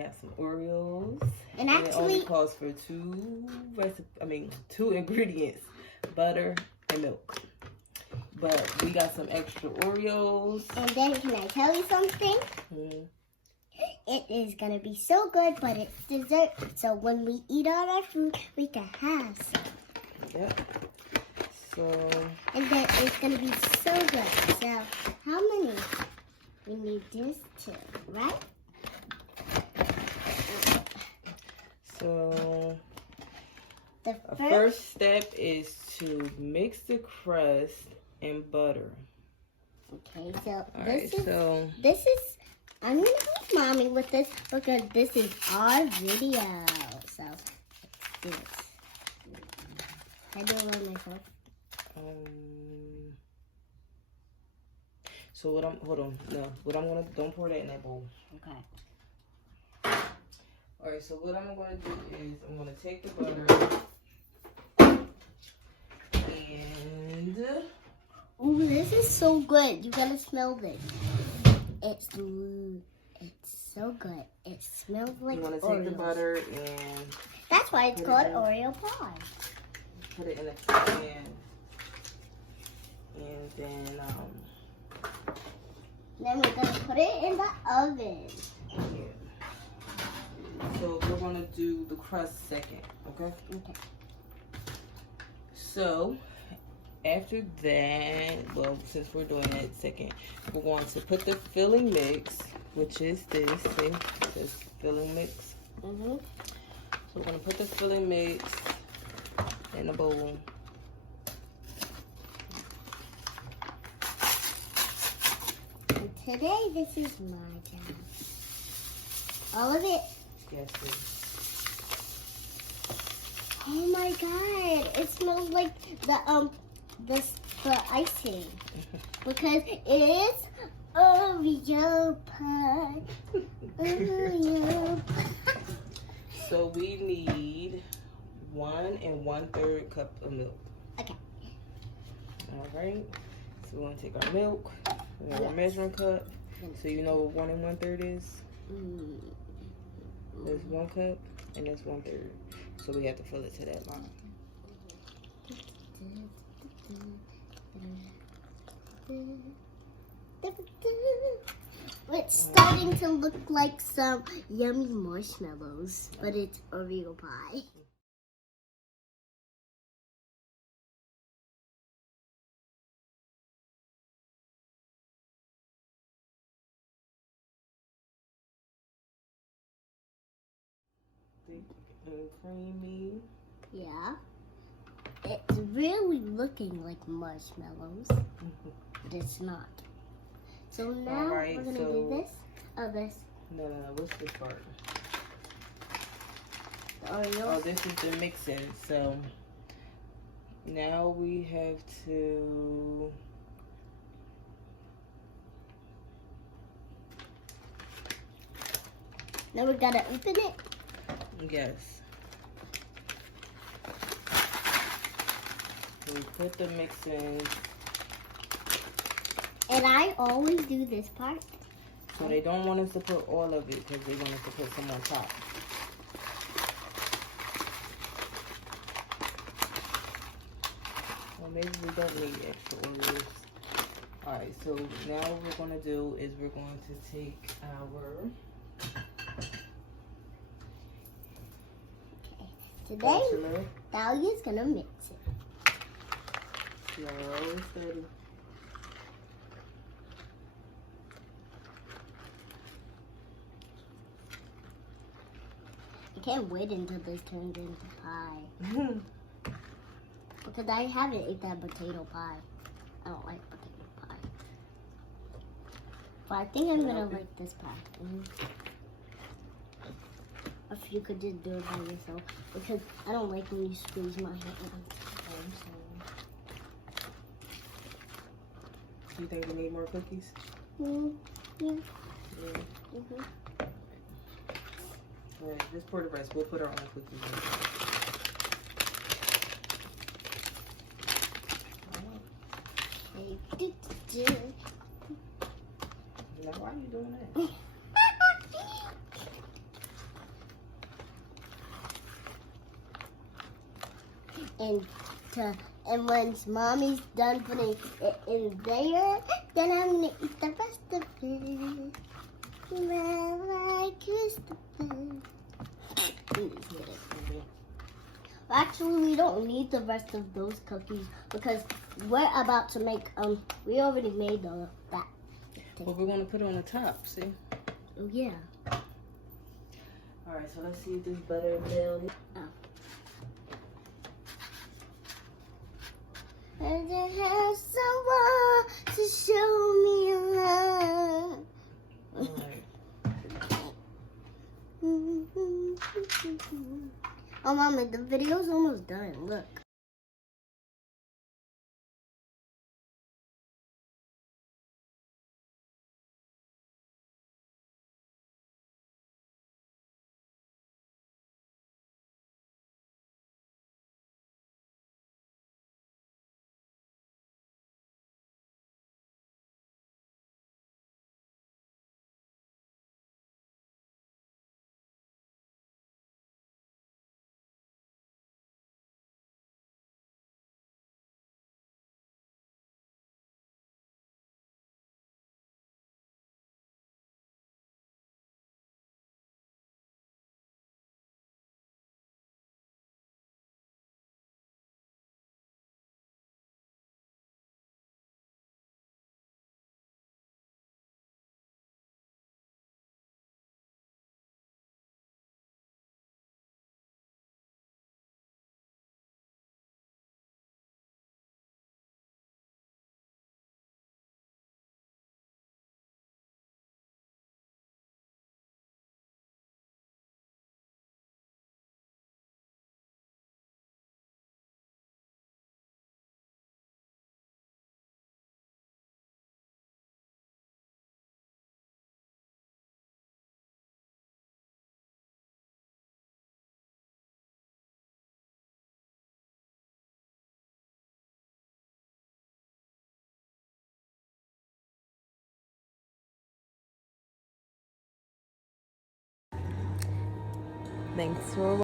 have some Oreos. And it only actually, calls for two ingredients, butter and milk. But we got some extra Oreos. and then can I tell you something? It is gonna be so good, but it's dessert. So when we eat all our food, we can have some. Yep. So. And then it's gonna be so good. So how many? We need this too, right? So The first step is to mix the crust and butter. Okay, so All this is I'm gonna help mommy with this because this is our video. So let's do this. I do it by myself. So what don't pour that in that bowl. Okay. Alright, so what I'm gonna do is I'm gonna take the butter and Oh, this is so good. You gotta smell this. It's so good. It smells like you wanna Oreos. take the butter and That's why it's called Oreo pie. put it in a pan, and then Then we're gonna put it in the oven. So we're gonna do the crust second, okay? Okay. So after that, well, since we're doing that second, we're going to put the filling mix, which is this, see, this filling mix. So we're gonna put the filling mix in a bowl. And today, this is my job. All of it. Yes, please. Oh my god! It smells like the icing because it's Oreo pie. Oreo pie. So we need 1 1/3 cup of milk. Okay. All right. So we're gonna take our milk. We have our measuring cup. So you know what 1 1/3 is? There's 1 cup and there's 1/3. So we have to fill it to that line. It's starting to look like some yummy marshmallows, but it's Oreo pie. Thick and creamy. Yeah. It's really looking like marshmallows, but it's not. So now Alright, we're going to do this. Oh, this. No. What's this part? The Oreo. Oh, this is the mixing. So now we have to. Now we got to open it. Yes. We put the mix in. And I always do this part. So they don't want us to put all of it because they want us to put some on top. Well, maybe we don't need extra Oreos. Alright, so now what we're going to do is we're going to take our... Today, Thalia's gonna mix it. Slow, steady. I can't wait until this turns into pie. Because I haven't ate that potato pie. I don't like potato pie. But I think I'm gonna like this pie. If you could just do it by yourself, because I don't like when you squeeze my hand. Do you think we need more cookies? Yeah. Alright, just pour the rest. We'll put our own cookies in. Now, why are you doing that? and once mommy's done putting it in there, then I'm gonna eat the rest of it. Merry Christmas. Actually, we don't need the rest of those cookies because we're about to make we already made all of that. But we're gonna put it on the top, see? Oh yeah. Alright, so let's see if this butter melted. And I have someone to show me love. Alright. Oh, Mama, the video's almost done. Look. Thanks for